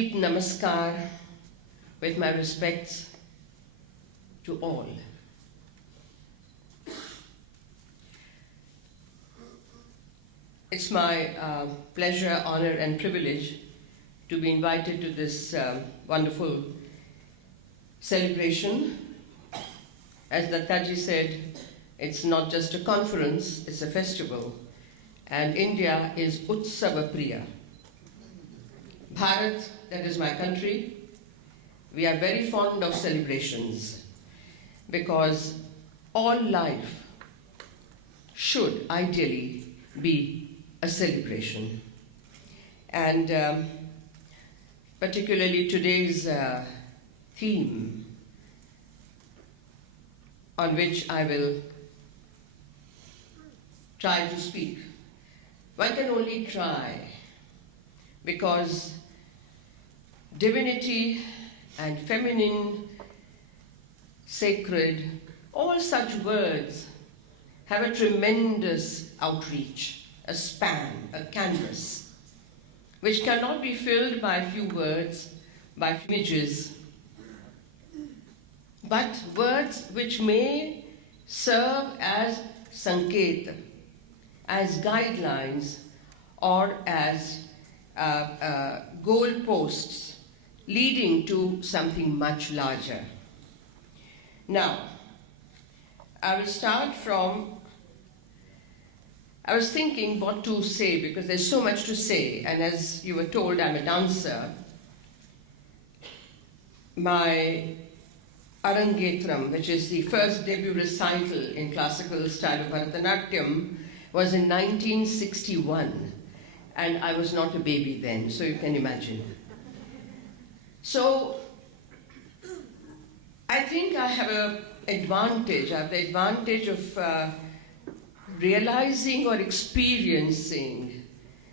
deep namaskar with my respects to all. It's my pleasure, honor, and privilege to be invited to this wonderful celebration. As Dattaji said, it's not just a conference, it's a festival. And India is Utsava Priya. Bharat, that is my country, we are very fond of celebrations because all life should ideally be a celebration. And particularly today's theme, on which I will try to speak. One can only try, because divinity and feminine, sacred, all such words have a tremendous outreach, a span, a canvas, which cannot be filled by a few words, by images, but words which may serve as sanketa, as guidelines, or as goalposts leading to something much larger. Now, I will start from, I was thinking what to say because there's so much to say, and as you were told, I'm a dancer. My Arangetram, which is the first debut recital in classical style of Bharatanatyam, was in 1961, and I was not a baby then, so you can imagine. So, I think I have an advantage. I have the advantage of realizing or experiencing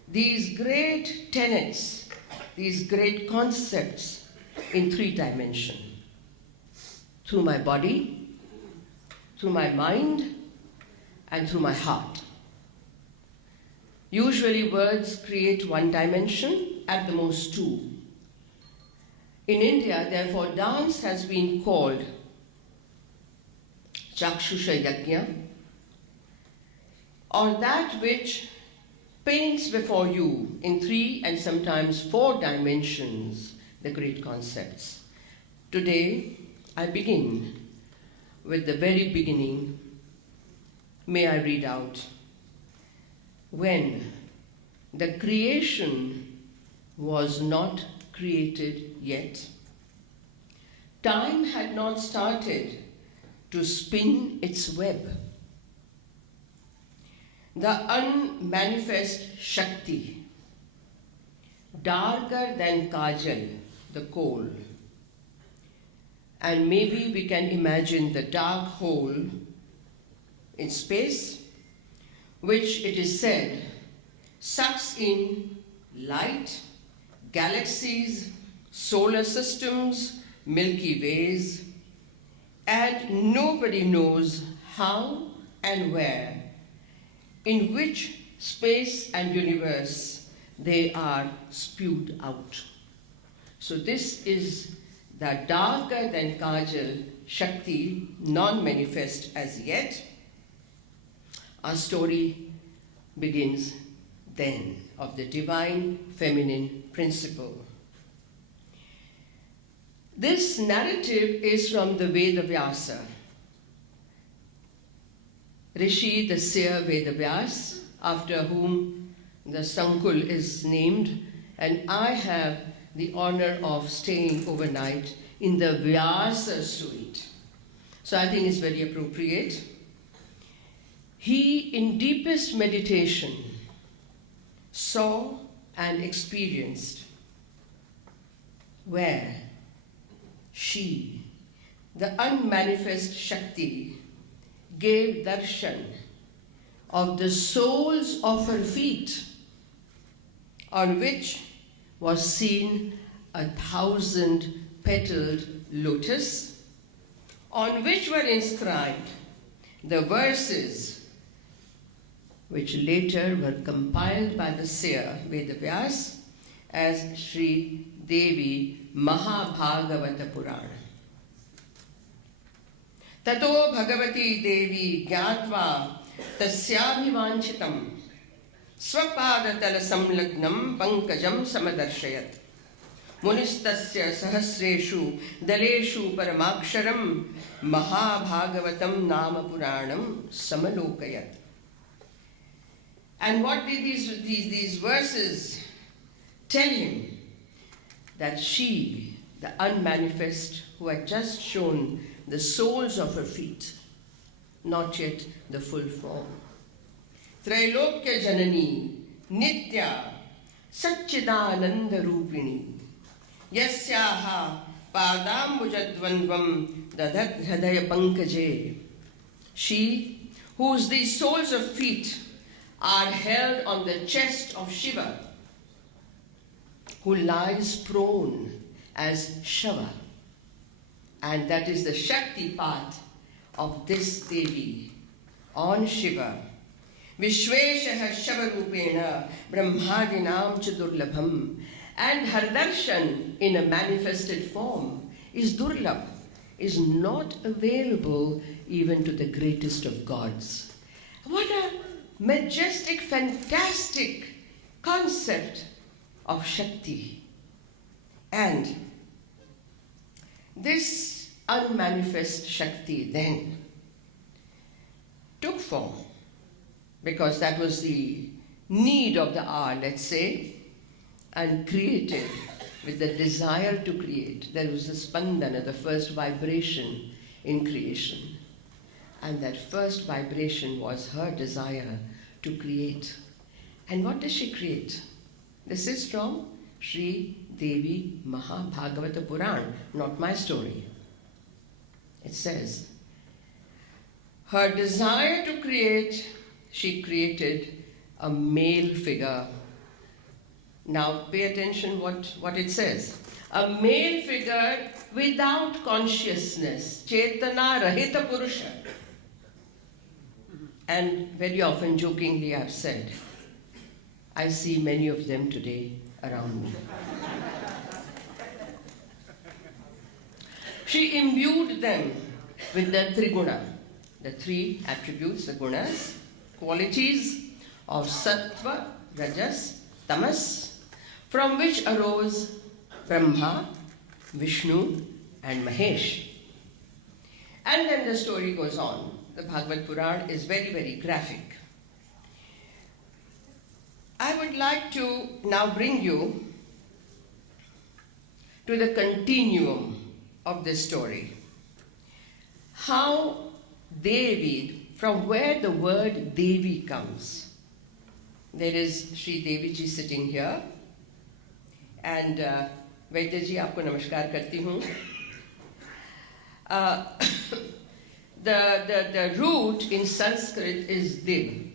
these great tenets, these great concepts in 3 dimensions. Through my body, through my mind, and through my heart. Usually words create 1 dimension, at the most 2. In India, therefore, dance has been called Chakshusha Yajna, or that which paints before you in 3 and sometimes 4 dimensions the great concepts. Today, I begin with the very beginning. May I read out? When the creation was not created yet, time had not started to spin its web. The unmanifest Shakti, darker than Kajal, the coal, and maybe we can imagine the dark hole in space, which it is said sucks in light, galaxies, solar systems, Milky Ways, and nobody knows how and where, in which space and universe they are spewed out. So this is the darker than Kajal Shakti, non-manifest as yet. Our story begins then of the divine feminine principle. This narrative is from the Veda Vyasa. Rishi, the seer Veda Vyas, after whom the Sankul is named, and I have the honor of staying overnight in the Vyasa suite. So I think it's very appropriate. He, in deepest meditation, saw and experienced where she, the unmanifest Shakti, gave darshan of the soles of her feet, on which was seen 1,000-petaled lotus, on which were inscribed the verses which later were compiled by the seer Vedavyas as Sri Devi Mahabhagavata Purana. Tato Bhagavati Devi Gyatva Tasyabhivanchitam Swapadatala Samlagnam Pankajam Samadarshayat Munistasya Sahasreshu Daleshu Paramaksharam Mahabhagavatam Nama Puranam Samalokayat. And what did these verses tell him? That she, the unmanifest, who had just shown the soles of her feet, not yet the full form. Trailokya Janani, Nitya, Satchidananda Rupini, Yasyaha Padambujadvandvam Dadat Hridaya Pankaje. She, whose these soles of feet are held on the chest of Shiva, who lies prone as Shava. And that is the Shakti part of this Devi on Shiva. Vishveshaha Shavarupena Brahmadinam Chadurlabham. And her darshan in a manifested form is durlabh, is not available even to the greatest of gods. What a majestic, fantastic concept of Shakti. And this unmanifest Shakti then took form, because that was the need of the hour, let's say, and created with the desire to create. There was a spandana, the first vibration in creation. And that first vibration was her desire to create. And what does she create? This is from Sri Devi Mahabhagavata Puran, not my story. It says, her desire to create, she created a male figure. Now pay attention what it says. A male figure without consciousness, Chetana Rahita Purusha. And very often jokingly I've said, I see many of them today around me. She imbued them with the Triguna, the three attributes, the gunas, qualities of Sattva, Rajas, Tamas, from which arose Brahma, Vishnu, and Mahesh. And then the story goes on. The Bhagavad Puran is very, very graphic. I would like to now bring you to the continuum of this story. How Devi, from where the word Devi comes. There is Sri Devi ji sitting here. And Vaidya ji, aapko namaskar karti hoon. The root in Sanskrit is Div,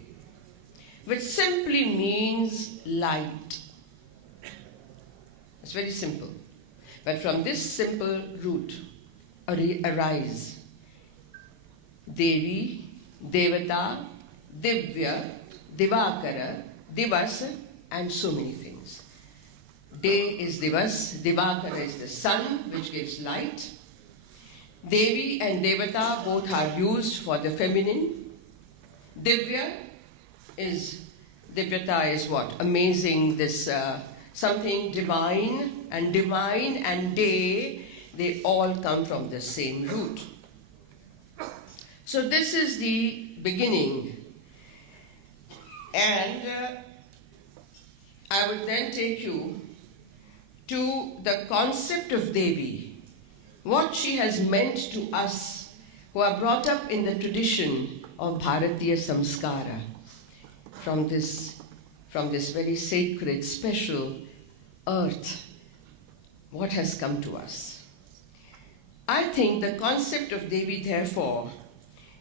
which simply means light. It's very simple. But from this simple root arise Devi, Devata, Divya, Divakara, Divas, and so many things. Day is Divas, Divakara is the sun, which gives light. Devi and Devata both are used for the feminine. Divya is, Divyata is what? Amazing, this something divine and day, they all come from the same root. So this is the beginning. And I will then take you to the concept of Devi, what she has meant to us who are brought up in the tradition of Bharatiya Samskara, from this very sacred, special earth, what has come to us. I think the concept of Devi, therefore,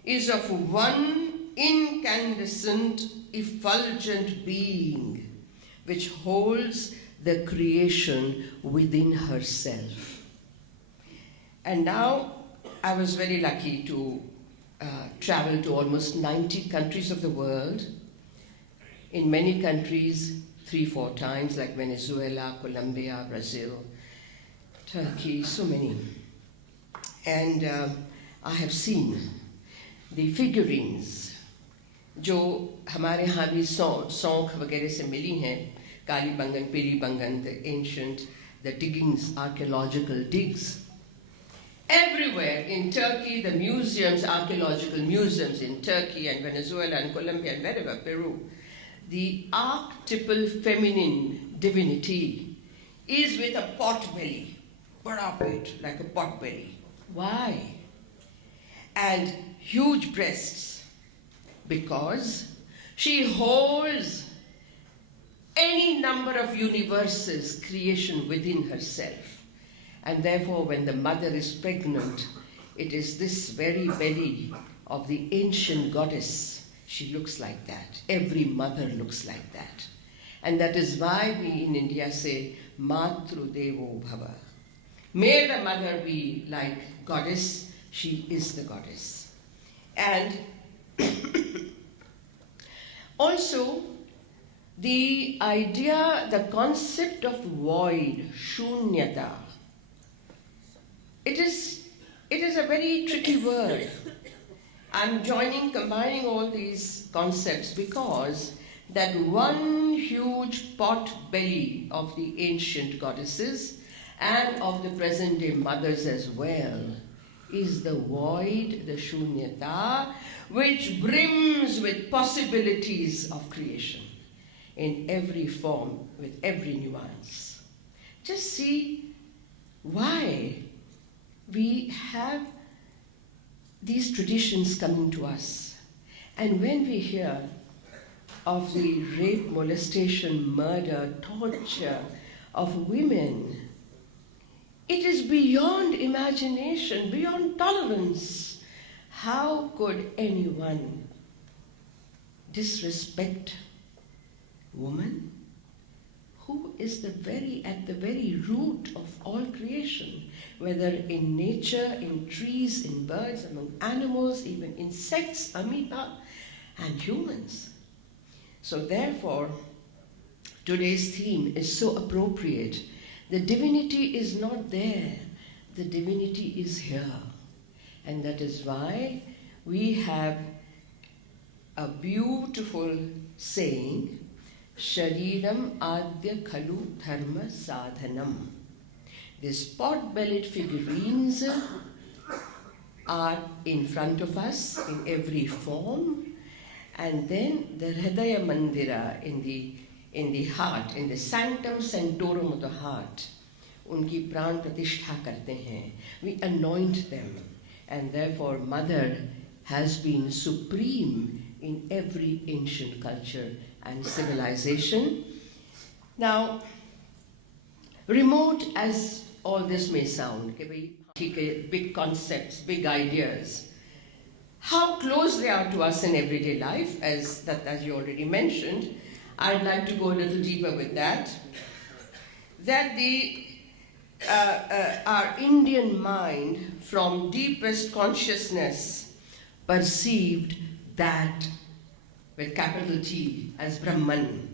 is of one incandescent, effulgent being which holds the creation within herself. And now I was very lucky to travel to almost 90 countries of the world. In many countries, 3-4 times, like Venezuela, Colombia, Brazil, Turkey, so many. And I have seen the figurines जो हमारे यहाँ भी सौंख वगैरह से मिली हैं, काली बंगन, पीली बंगन, the ancient, the diggings, archaeological digs. Everywhere in Turkey, the museums, archaeological museums in Turkey and Venezuela and Colombia and wherever, Peru, the archetypal feminine divinity is with a pot belly, bada pet, like a pot belly. Why? And huge breasts, because she holds any number of universes, creation within herself. And therefore, when the mother is pregnant, it is this very belly of the ancient goddess. She looks like that. Every mother looks like that. And that is why we in India say, Matru Devo Bhava. May the mother be like goddess. She is the goddess. And also, the idea, the concept of void, shunyata, it is a very tricky word. I'm combining all these concepts because that one huge pot belly of the ancient goddesses and of the present day mothers as well is the void, the shunyata, which brims with possibilities of creation in every form, with every nuance. Just see why we have these traditions coming to us. And when we hear of the rape, molestation, murder, torture of women, it is beyond imagination, beyond tolerance. How could anyone disrespect woman, who is at the very root of all creation, whether in nature, in trees, in birds, among animals, even insects, amoeba, and humans. So therefore, today's theme is so appropriate. The divinity is not there, the divinity is here. And that is why we have a beautiful saying, Shariram Adya Khalu Dharma Sadhanam. These pot-bellied figurines are in front of us in every form, and then the Hridaya Mandira in the heart, in the sanctum sanctorum of the heart, unki pran pratishtha karte hain. We anoint them, and therefore Mother has been supreme in every ancient culture and civilization. Now, remote as all this may sound, big concepts, big ideas, how close they are to us in everyday life, as you already mentioned, I'd like to go a little deeper with that. That our Indian mind, from deepest consciousness, perceived that, with capital T, as Brahman,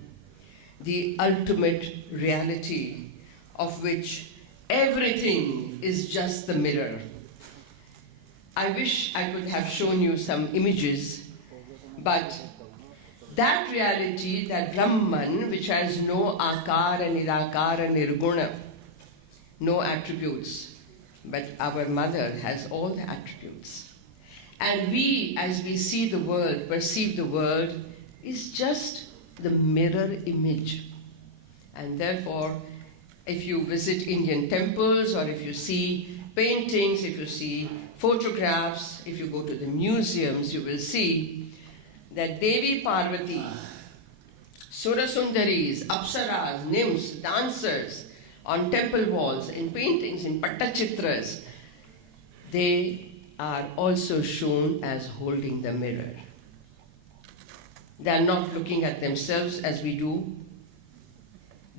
the ultimate reality of which everything is just the mirror. I wish I could have shown you some images, but that reality, that Brahman, which has no akara, nirakara, nirguna, no attributes, but our mother has all the attributes. And we, as we see the world, perceive the world, is just the mirror image. And therefore, if you visit Indian temples, or if you see paintings, if you see photographs, if you go to the museums, you will see that Devi Parvati, Surasundaris, Apsaras, nymphs, dancers on temple walls, in paintings, in pattachitras, they are also shown as holding the mirror. They are not looking at themselves as we do.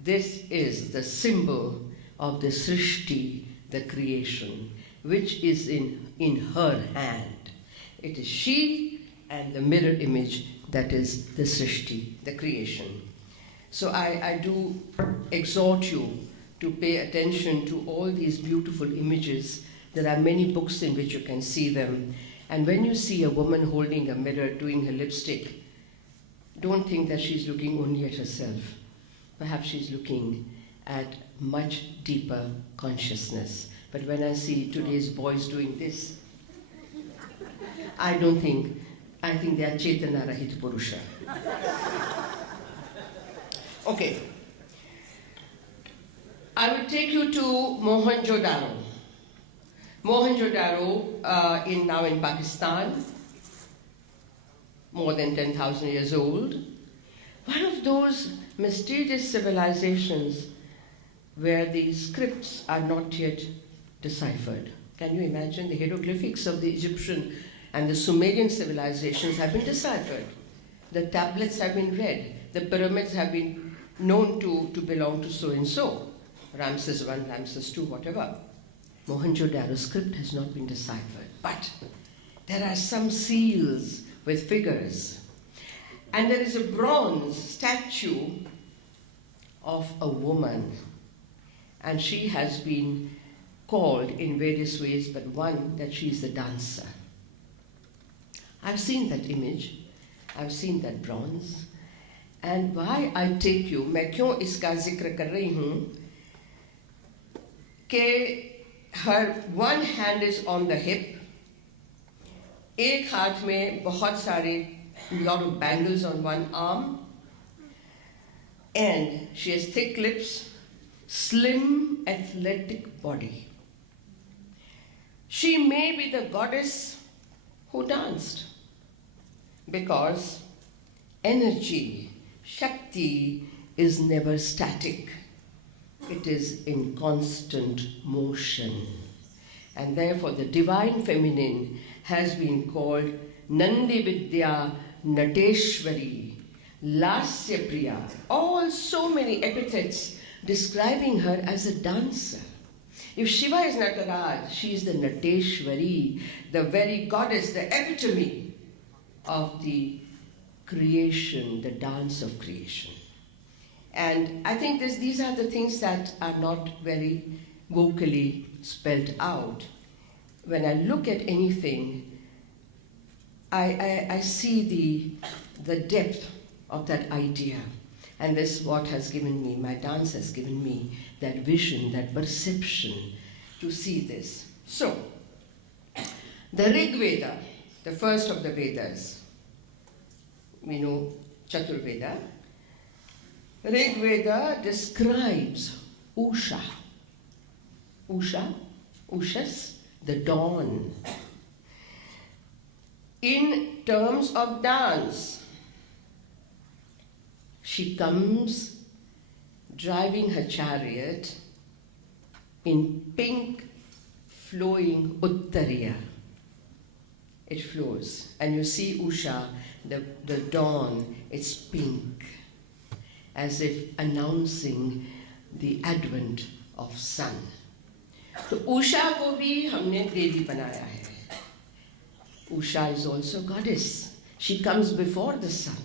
This is the symbol of the Srishti, the creation, which is in her hand. It is she and the mirror image that is the Srishti, the creation. So I do exhort you to pay attention to all these beautiful images. There are many books in which you can see them. And when you see a woman holding a mirror doing her lipstick, don't think that she's looking only at herself. Perhaps she's looking at much deeper consciousness. But when I see today's boys doing this, I think they are Chetana Rahit Purusha. Okay. I will take you to Mohenjo-daro. Mohenjo-daro now in Pakistan, more than 10,000 years old. One of those mysterious civilizations where the scripts are not yet deciphered. Can you imagine? The hieroglyphics of the Egyptian and the Sumerian civilizations have been deciphered. The tablets have been read. The pyramids have been known to belong to so-and-so. Ramses I, Ramses II, whatever. Mohenjo-daro script has not been deciphered. But there are some seals with figures. And there is a bronze statue of a woman. And she has been called in various ways, but one, that she is the dancer. I've seen that image. I've seen that bronze. And why I take you, मैं क्यों इसका जिक्र कर रही हूँ, कि her one hand is on the hip, एक हाथ में बहुत सारे, lot of bangles on one arm, and she has thick lips, slim, athletic body. She may be the goddess who danced, because energy, Shakti, is never static. It is in constant motion. And therefore the divine feminine has been called Nandi Vidya Nateshwari, Lasya Priya, all so many epithets describing her as a dancer. If Shiva is Nataraj, she is the Nateshwari, the very goddess, the epitome of the creation, the dance of creation. And I think these are the things that are not very vocally spelled out. When I look at anything, I see the depth of that idea. And this is what has given me, my dance has given me that vision, that perception to see this. So, the Rig Veda, the first of the Vedas, we know Chaturveda. Rig Veda describes Usha. Usha, Ushas, the dawn. In terms of dance, she comes driving her chariot in pink flowing uttariya. It flows. And you see Usha, the dawn, it's pink, as if announcing the advent of sun. So Usha ko bhi humne Devi banaya hai. Usha is also goddess. She comes before the sun.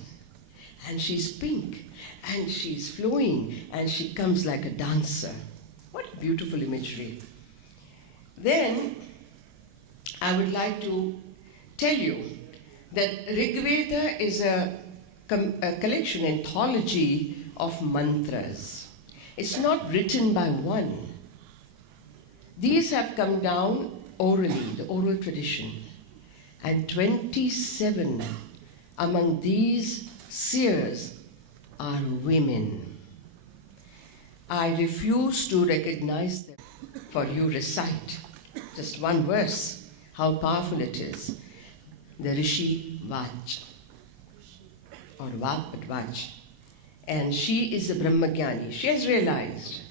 And she's pink, and she's flowing, and she comes like a dancer. What beautiful imagery. Then, I would like to tell you that Rig Veda is a collection, anthology of mantras. It's not written by one. These have come down orally, the oral tradition. And 27 among these seers are women. I refuse to recognize them, for you recite just one verse, how powerful it is. The Rishi Vaj, or Vaj. And she is a Brahmagyani. She has realized.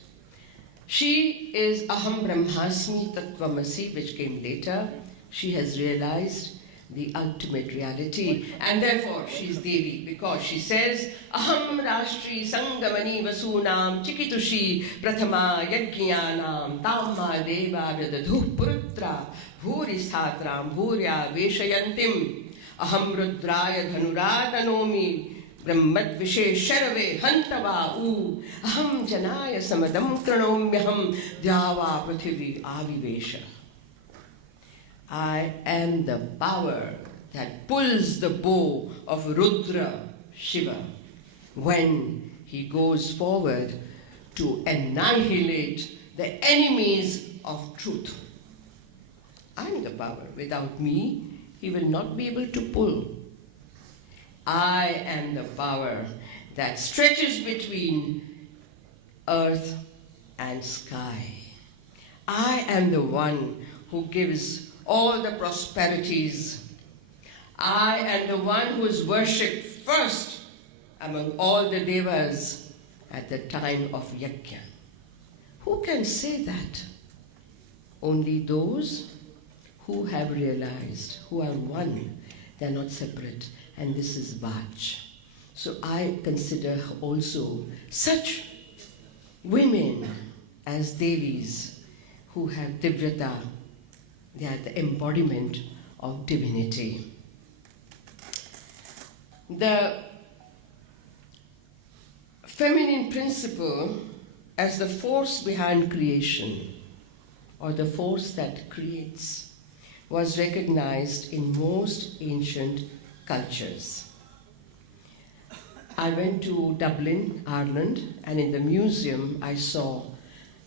She is Aham Brahmasmi Tattvamasi, which came later. She has realized the ultimate reality, and therefore she is Devi, because she says, Aham Rashtri Sangamani Vasunam Chikitushi Prathama Yajnyanam Tamma Deva Radadhu Purutra Bhuristhatram Bhurya Veshayantim Aham Rudraya Dhanuratanomi Brahmat Vishesharave Hantava U Aham Janaya Samadam Kranomyaham Dyava Prithivi Avivesha. I am the power that pulls the bow of Rudra Shiva when he goes forward to annihilate the enemies of truth. I am the power. Without me, he will not be able to pull. I am the power that stretches between earth and sky. I am the one who gives all the prosperities. I am the one who is worshipped first among all the devas at the time of Yajna. Who can say that? Only those who have realized, who are one, they are not separate, and this is Vaj. So I consider also such women as Devis who have Divyata. They are the embodiment of divinity. The feminine principle as the force behind creation, or the force that creates, was recognized in most ancient cultures. I went to Dublin, Ireland, and in the museum I saw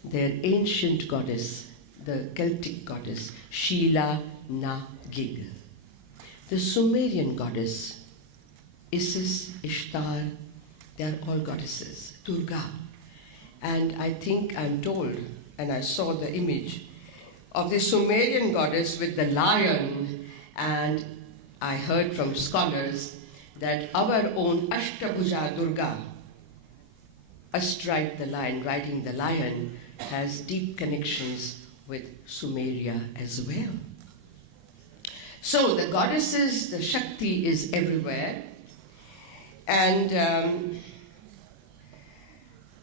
their ancient goddess, the Celtic goddess, Sheila na Gig. The Sumerian goddess, Isis, Ishtar, they are all goddesses, Durga. And I think I'm told, and I saw the image of the Sumerian goddess with the lion, and I heard from scholars that our own Ashtabhuja Durga, astride the lion, riding the lion, has deep connections with Sumeria as well. So the goddesses, the Shakti is everywhere, and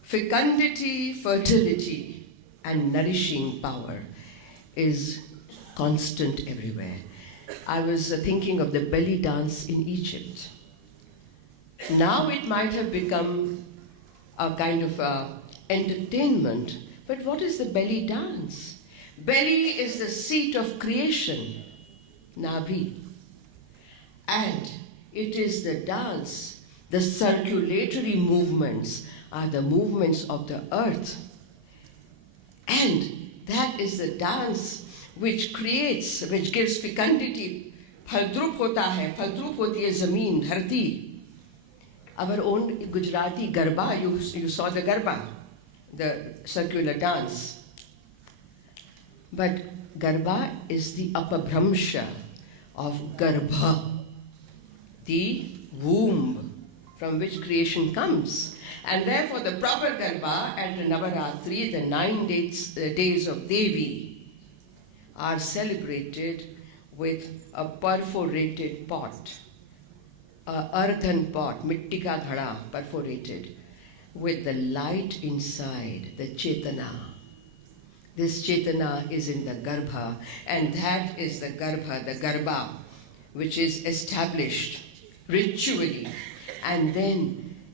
fecundity, fertility, and nourishing power is constant everywhere. I was thinking of the belly dance in Egypt. Now it might have become a kind of entertainment, but what is the belly dance? Belly is the seat of creation, Navi. And it is the dance, the circulatory movements are the movements of the earth. And that is the dance which creates, which gives fecundity. Phaldrup hota hai, phaldrup hoti hai zameen, dharti. Our own Gujarati Garba, you saw the Garba, the circular dance. But Garba is the apabhramsha of Garbha, the womb from which creation comes. And therefore the proper Garba at Navaratri, the 9 days of Devi, are celebrated with a perforated pot, a earthen pot, mitti ka ghada, perforated, with the light inside, the Chetana. This Chetana is in the Garbha, and that is the Garbha, the Garba, which is established ritually. And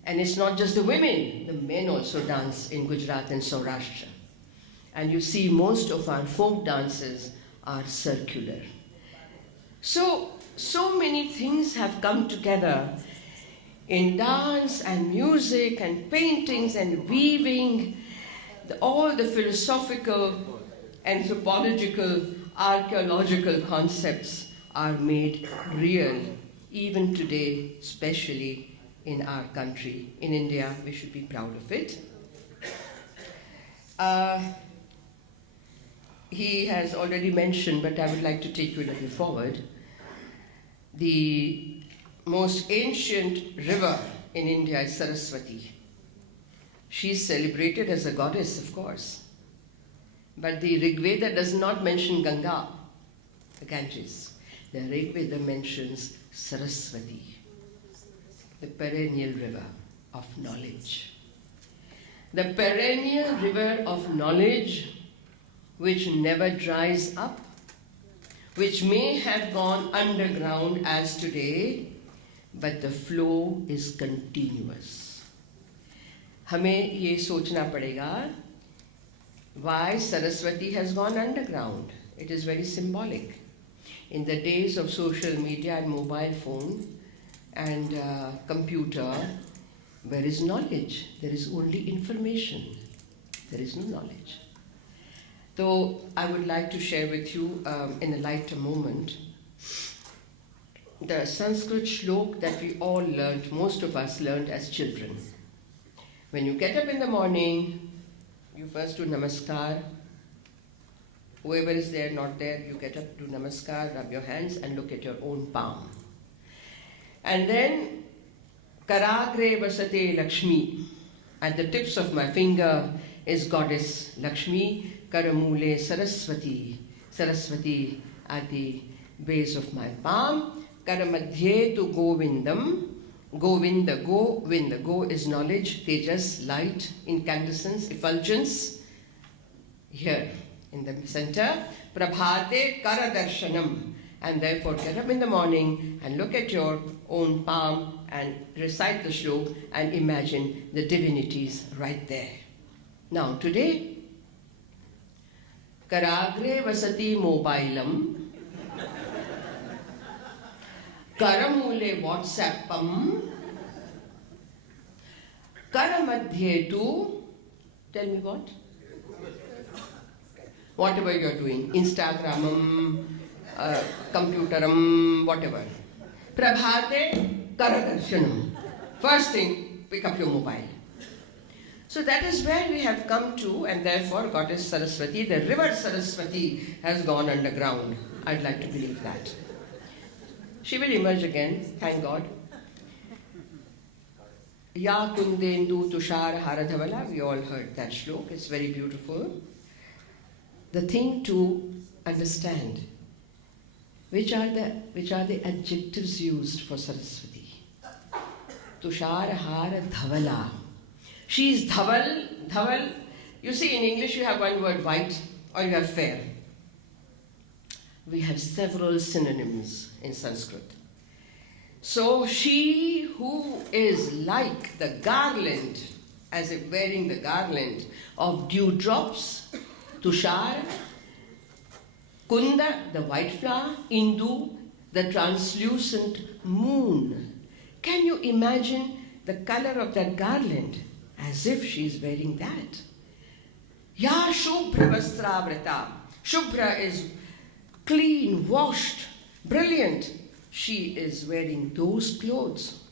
it's not just the women, the men also dance in Gujarat and Saurashtra. And you see most of our folk dances are circular. So many things have come together in dance and music and paintings and weaving. All the philosophical, anthropological, archaeological concepts are made real, even today, especially in our country. In India, we should be proud of it. He has already mentioned, but I would like to take you a little forward. The most ancient river in India is Saraswati. She is celebrated as a goddess, of course. But the Rig Veda does not mention Ganga, the Ganges. The Rig Veda mentions Saraswati, the perennial river of knowledge. The perennial river of knowledge which never dries up, which may have gone underground as today, but the flow is continuous. हमें ये सोचना पड़ेगा, why Saraswati has gone underground. It is very symbolic. In the days of social media and mobile phone and computer, where is knowledge? There is only information. There is no knowledge. So I would like to share with you in a lighter moment the Sanskrit shlok that we all learned, most of us learned as children. When you get up in the morning, you first do namaskar. Whoever is there, not there, you get up, do namaskar, rub your hands and look at your own palm. And then, Karagre Vasate Lakshmi. At the tips of my finger is Goddess Lakshmi. Karamule Saraswati. Saraswati at the base of my palm. Karamadhye tu Govindam. Govinda, Govinda. Go is knowledge, tejas, light, incandescence, effulgence. Here in the center. Prabhate Karadarshanam. And therefore get up in the morning and look at your own palm and recite the shlok and imagine the divinities right there. Now today, Karagre Vasati Mobilam, Karamule WhatsAppam, Karamadhyetu, tell me what? Whatever you're doing, Instagramam, computeram, whatever. Prabhate Karadarshanam. First thing, pick up your mobile. So that is where we have come to, and therefore Goddess Saraswati, the river Saraswati, has gone underground. I'd like to believe that. She will emerge again, thank God. Ya kundendu tushar haradhavala, we all heard that shlok, it's very beautiful. The thing to understand, which are the adjectives used for Saraswati? Tushar hara dhavala. She is dhaval, dhaval. You see, in English you have one word, white, or you have fair. We have several synonyms in Sanskrit. So she who is like the garland, as if wearing the garland of dewdrops, tushar, kunda, the white flower, indu, the translucent moon. Can you imagine the color of that garland? As if she is wearing that. Ya Shubhra Vastravrata. Shubhra is clean, washed, brilliant. She is wearing those clothes.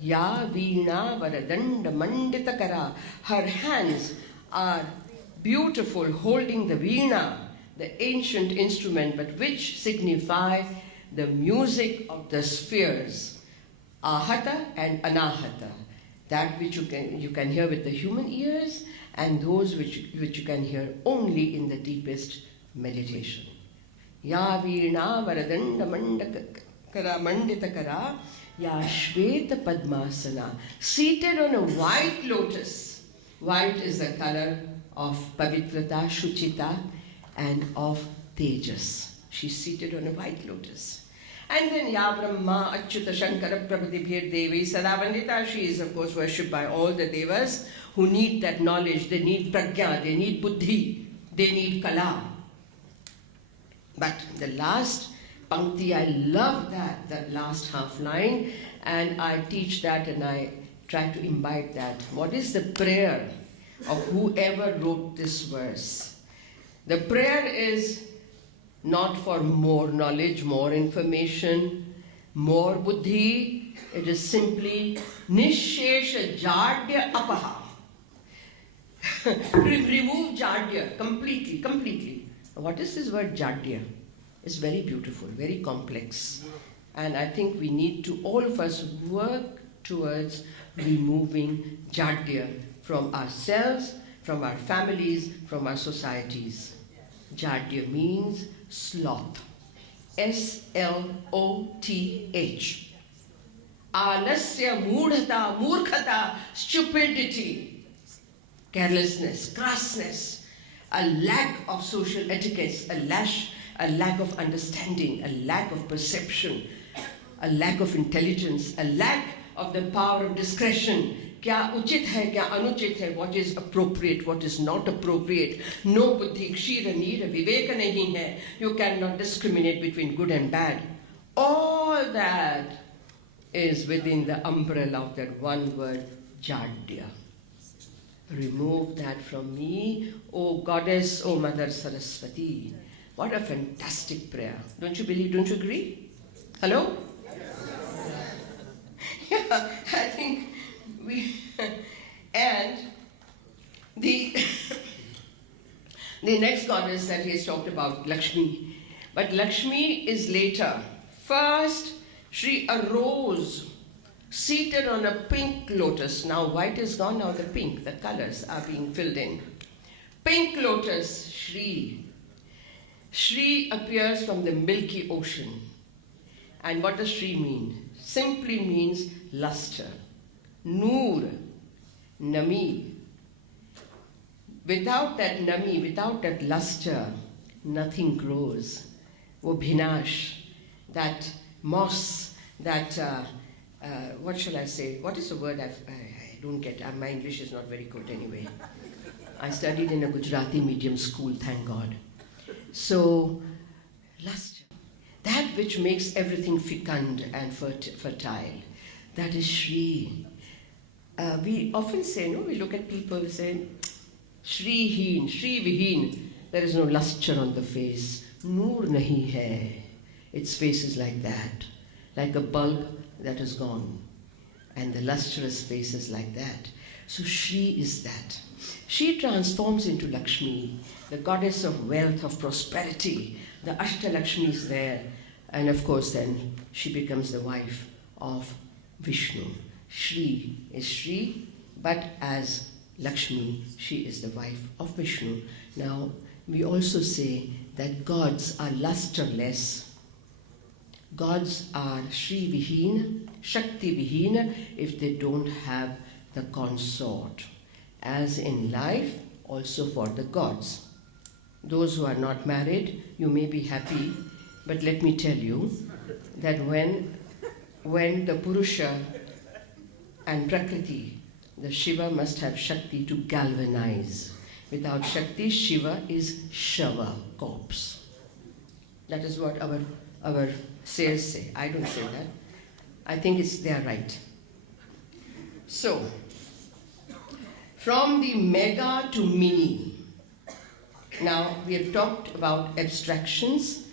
Ya Veena Varadanda Manditakara. Her hands are beautiful, holding the Veena, the ancient instrument, but which signify the music of the spheres. Ahata and Anahata. That which you can hear with the human ears, and those which you can hear only in the deepest meditation. Ya Veena Varadanda Manditakara, Ya Shveta Padmasana, seated on a white lotus. White is the color of Pavitrata, Shuchita, and of Tejas. She's seated on a white lotus. And then Ya Brahma Achyuta Shankara Prabhadibhir Devi Sadavandita. She is of course worshipped by all the devas who need that knowledge. They need pragya, they need buddhi, they need kala. But the last pankti, I love that last half line, and I teach that and I try to imbibe that. What is the prayer of whoever wrote this verse? The prayer is not for more knowledge, more information, more buddhi. It is simply nishesha jadya apaha. Remove jadya completely. What is this word jadya? It's very beautiful, very complex. And I think we need to, all of us, work towards removing jadya from ourselves, from our families, from our societies. Jadya means sloth. S-L-O-T-H. Alasya, mudhata, murkhata, stupidity, carelessness, crassness, a lack of social etiquettes, a lack of understanding, a lack of perception, a lack of intelligence, a lack of the power of discretion. Kya uchit hai, kya anuchit hai, what is appropriate, what is not appropriate. No buddhi, kshira neera, viveka nahi hai. You cannot discriminate between good and bad. All that is within the umbrella of that one word, Jadya. Remove that from me, O Goddess, O Mother Saraswati. What a fantastic prayer. Don't you believe, don't you agree? Hello? Yeah, I think we... And the next goddess that he has talked about, Lakshmi. But Lakshmi is later. First, she arose seated on a pink lotus. Now white is gone, now the pink, the colors are being filled in. Pink lotus, Shri. Shri appears from the milky ocean. And what does Shri mean? Simply means luster. Noor, Nami. Without that Nami, without that luster, nothing grows. Wo bhinash, that moss, that, what shall I say? What is the word I don't get? My English is not very good anyway. I studied in a Gujarati medium school, thank God. So, luster, that which makes everything fecund and fertile, that is Shri. We often say, no, we look at people and say, Shri Heen, Shri Vihin, there is no luster on the face. Noor nahi hai. Its face is like that, like a bulb that is gone. And the lustrous face is like that. So Shri is that. She transforms into Lakshmi, the goddess of wealth, of prosperity. The Ashtalakshmi is there. And of course then she becomes the wife of Vishnu. Shri is Shri, but as Lakshmi, she is the wife of Vishnu. Now, we also say that gods are lusterless. Gods are Shri Vihin, Shakti Vihin, if they don't have the consort. As in life, also for the gods. Those who are not married, you may be happy, but let me tell you that when the Purusha and Prakriti, the Shiva must have Shakti to galvanize. Without Shakti, Shiva is Shava, corpse. That is what our sayers say. I don't say that. I think they are right. So, from the mega to mini. Now, we have talked about abstractions,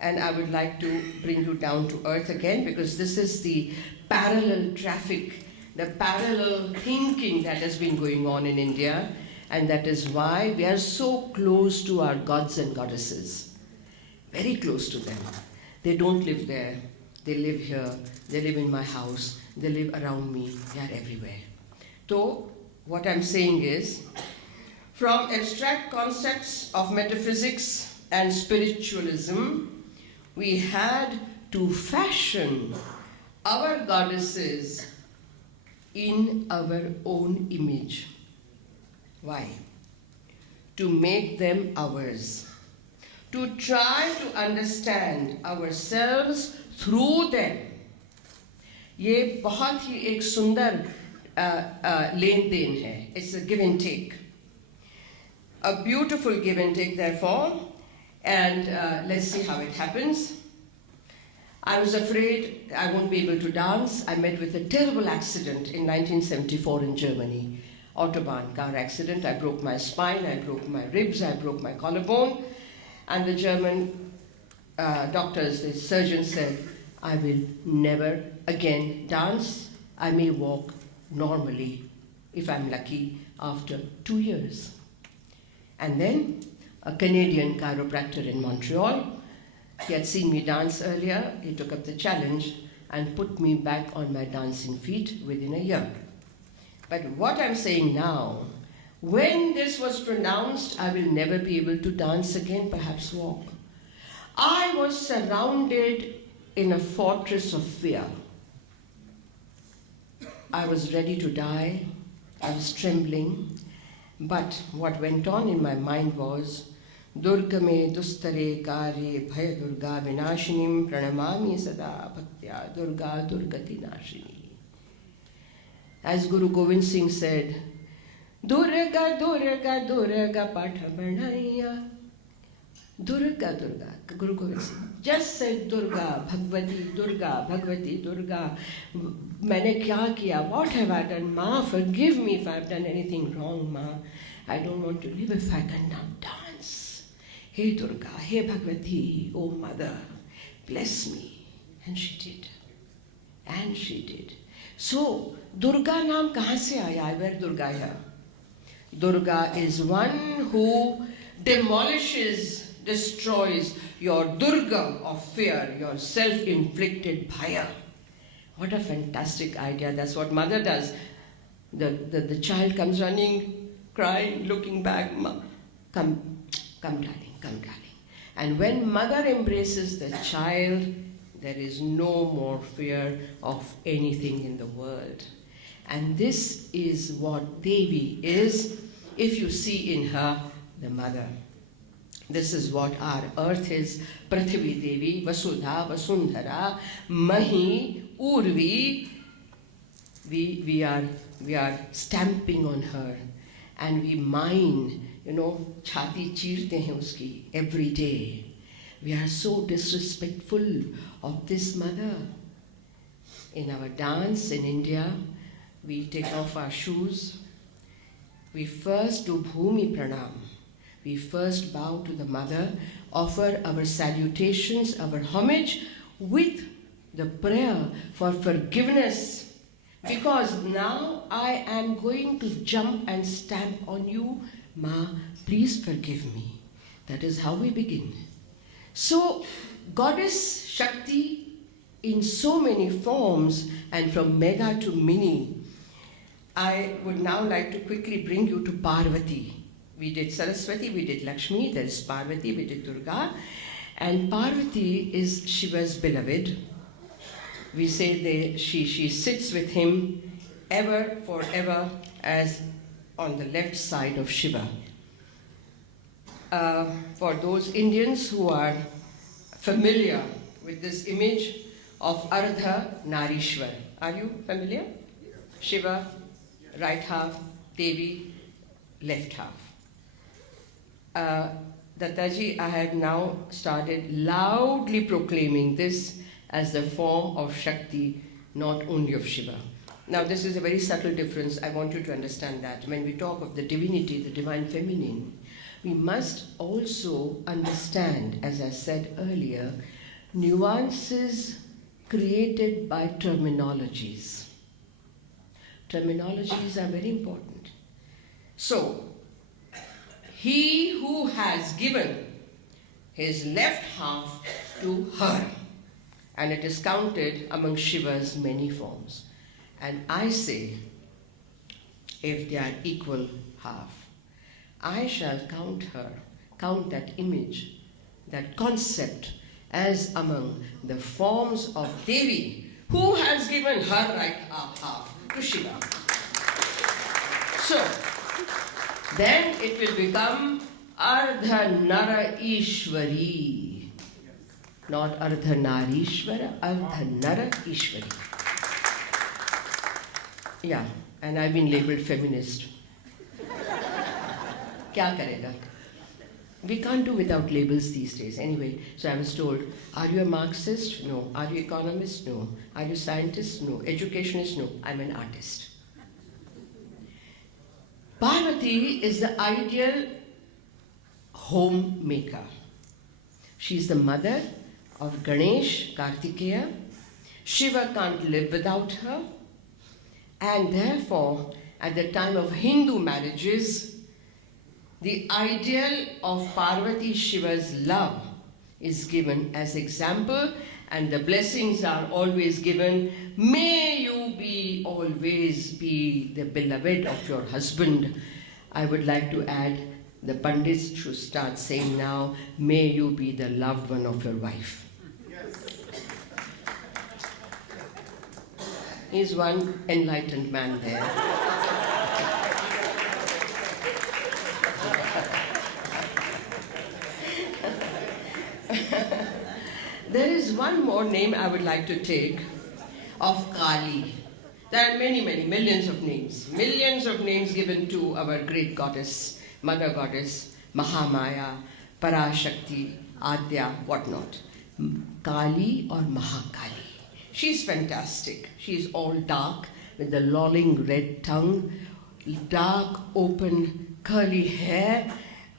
and I would like to bring you down to earth again, because this is the parallel traffic, the parallel thinking that has been going on in India, and that is why we are so close to our gods and goddesses. Very close to them. They don't live there. They live here. They live in my house. They live around me. They are everywhere. So, what I'm saying is, from abstract concepts of metaphysics and spiritualism, we had to fashion our goddesses in our own image. Why? To make them ours. To try to understand ourselves through them. ये बहुत ही एक सुंदर लेन then है. It's a give and take. A beautiful give and take, therefore, and let's see how it happens. I was afraid I won't be able to dance. I met with a terrible accident in 1974 in Germany. Autobahn car accident. I broke my spine, I broke my ribs, I broke my collarbone. And the German doctors, the surgeons said, I will never again dance. I may walk normally, if I'm lucky, after 2 years. And then a Canadian chiropractor in Montreal, he had seen me dance earlier, he took up the challenge and put me back on my dancing feet within a year. But what I'm saying now, when this was pronounced, I will never be able to dance again, perhaps walk. I was surrounded in a fortress of fear. I was ready to die, I was trembling, but what went on in my mind was, Durgame dustare karye bhaya Durga vinashinim pranamami sada bhaktya Durga Durgati nashini. As Guru Gobind Singh said, Durga Durga Durga patha banaiya. Durga Durga, Guru Gobind Singh just said Durga, Bhagwati, Durga. Maine kya kiya? What have I done? Ma, forgive me if I have done anything wrong, Ma. I don't want to live if I cannot dance. Hey Durga, hey Bhagwati, oh Mother, bless me. And she did. And she did. So, Durga naam kahan se aaya? Where Durga here? Durga is one who demolishes, destroys your Durga of fear, your self-inflicted bhaya. What a fantastic idea. That's what mother does. The child comes running, crying, looking back. Come, darling, come, darling. And when mother embraces the child, there is no more fear of anything in the world. And this is what Devi is, if you see in her the mother. This is what our earth is. Prithvi Devi, Vasudha, Vasundhara, Mahi, Urvi. We are stamping on her, and we mine, chhati cheerte hain uski every day. We are so disrespectful of this mother. In our dance in India, we take off our shoes. We first do Bhumi Pranam. We first bow to the mother, offer our salutations, our homage with the prayer for forgiveness. Because now I am going to jump and stamp on you. Ma, please forgive me. That is how we begin. So, Goddess Shakti in so many forms, and from mega to mini. I would now like to quickly bring you to Parvati. We did Saraswati, we did Lakshmi, there is Parvati, we did Durga. And Parvati is Shiva's beloved. We say she sits with him ever, forever, as on the left side of Shiva. For those Indians who are familiar with this image of Ardha Narishwar, are you familiar? Shiva, right half, Devi, left half. Dattaji, I have now started loudly proclaiming this as the form of Shakti, not only of Shiva. Now, this is a very subtle difference. I want you to understand that. When we talk of the divinity, the divine feminine, we must also understand, as I said earlier, nuances created by terminologies. Terminologies are very important. So, he who has given his left half to her, and it is counted among Shiva's many forms. And I say, if they are equal half, I shall count that image, that concept, as among the forms of Devi, who has given her right half to Shiva. So, then it will become Ardha Nara Ishwari. Not Ardha Narishwara, Ardha Nara Ishwari. Yeah, and I've been labeled feminist. Kya karega? We can't do without labels these days. Anyway, so I was told, are you a Marxist? No. Are you economist? No. Are you scientist? No. Educationist? No. I'm an artist. Parvati is the ideal homemaker. She's the mother of Ganesh, Kartikeya. Shiva can't live without her. And therefore, at the time of Hindu marriages, the ideal of Parvati Shiva's love is given as example, and the blessings are always given. May you always be the beloved of your husband. I would like to add, the Pandits should start saying now, may you be the loved one of your wife. Yes. He's one enlightened man there. there is one more name I would like to take of Kali. There are many, many, millions of names given to our great goddess, mother goddess, Mahamaya, Parashakti, Adya, whatnot. Kali or Mahakali. She's fantastic. She's all dark with the lolling red tongue, dark, open, curly hair,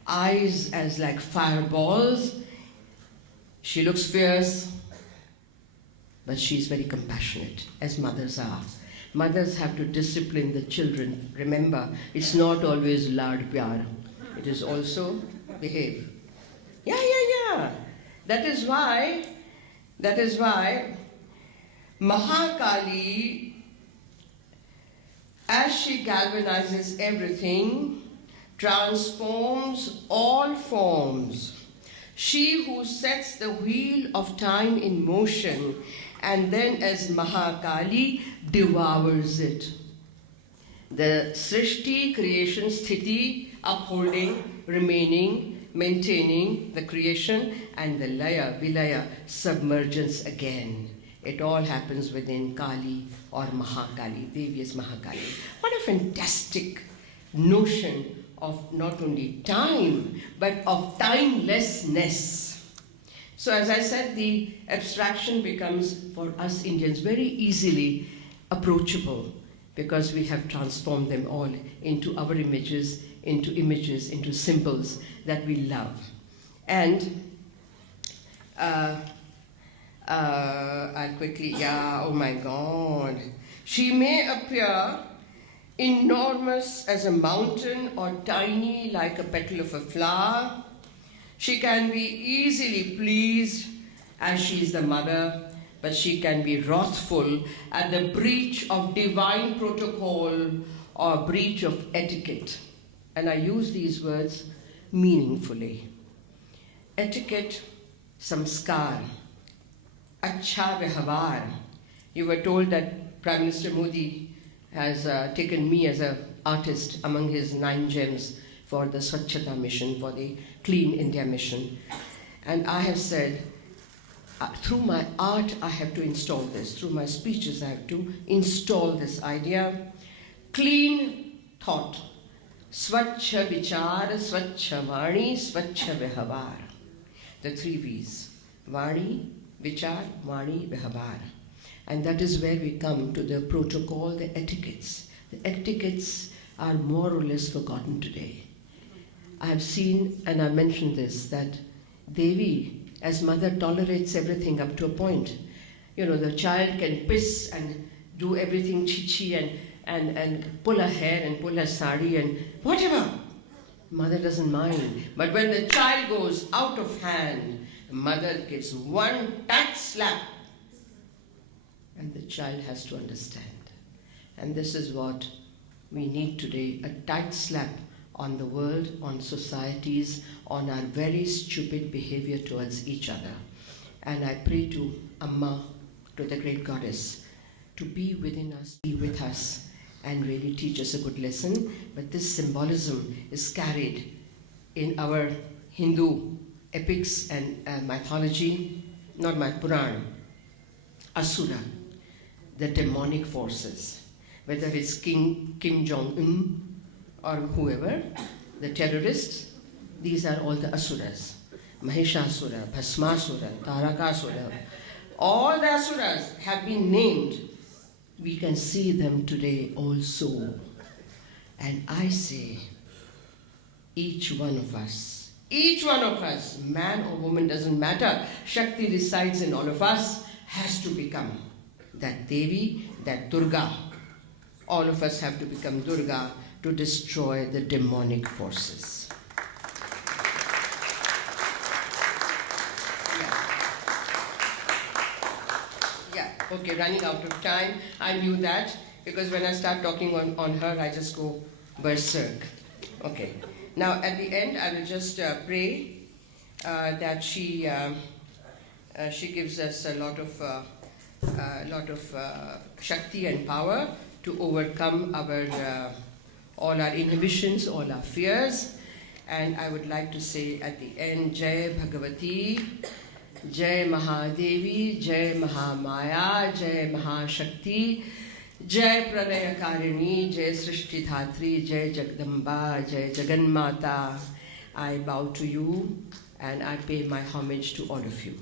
eyes as like fireballs. She looks fierce, but she's very compassionate, as mothers are. Mothers have to discipline the children. Remember, it's not always lad pyar. It is also behave. Yeah. That is why Mahakali, as she galvanizes everything, transforms all forms. She who sets the wheel of time in motion and then as Mahakali devours it. The Srishti, creation, Sthiti, upholding, remaining, maintaining the creation, and the Laya, Vilaya, submergence again. It all happens within Kali or Mahakali. Devi is Mahakali. What a fantastic notion of not only time, but of timelessness. So as I said, the abstraction becomes, for us Indians, very easily approachable because we have transformed them all into our images, into symbols that we love. And I'll quickly, oh my God. She may appear enormous as a mountain or tiny like a petal of a flower. She can be easily pleased as she is the mother, but she can be wrathful at the breach of divine protocol or breach of etiquette. And I use these words meaningfully. Etiquette, samskar, acha vyavhar. You were told that Prime Minister Modi has taken me as an artist among his 9 gems for the Swachhata mission, for the Clean India mission. And I have said, through my art, I have to install this. Through my speeches, I have to install this idea. Clean thought. Swachha vichar, swachha vani, swachha vyavhar. The 3 V's. Vani, vichar, vani, vyavhar. And that is where we come to the protocol, the etiquettes. The etiquettes are more or less forgotten today. I have seen, and I mentioned this, that Devi, as mother, tolerates everything up to a point. You know, the child can piss and do everything chichi and pull her hair and pull her sari and whatever. Mother doesn't mind. But when the child goes out of hand, the mother gives one tight slap. And the child has to understand. And this is what we need today, a tight slap on the world, on societies, on our very stupid behavior towards each other. And I pray to Amma, to the great goddess, to be within us, be with us, and really teach us a good lesson. But this symbolism is carried in our Hindu epics and mythology, not my Puran, Asura, the demonic forces, whether it's Kim Jong-un or whoever, the terrorists, these are all the Asuras. Mahishasura, Bhasmasura, Tarakasura, all the Asuras have been named. We can see them today also. And I say, each one of us, man or woman, doesn't matter, Shakti resides in all of us, has to become that Devi, that Durga. All of us have to become Durga to destroy the demonic forces. Yeah, okay, running out of time. I knew that because when I start talking on her, I just go berserk. Okay, now at the end, I will just pray that she gives us a lot of Shakti and power to overcome all our inhibitions, all our fears. And I would like to say at the end, Jai Bhagavati, Jai Mahadevi, Jai Mahamaya, Jai Mahashakti, Jai Pralayakarini, Jai Srishti Dhatri, Jai Jagdamba, Jai Jaganmata. I bow to you and I pay my homage to all of you.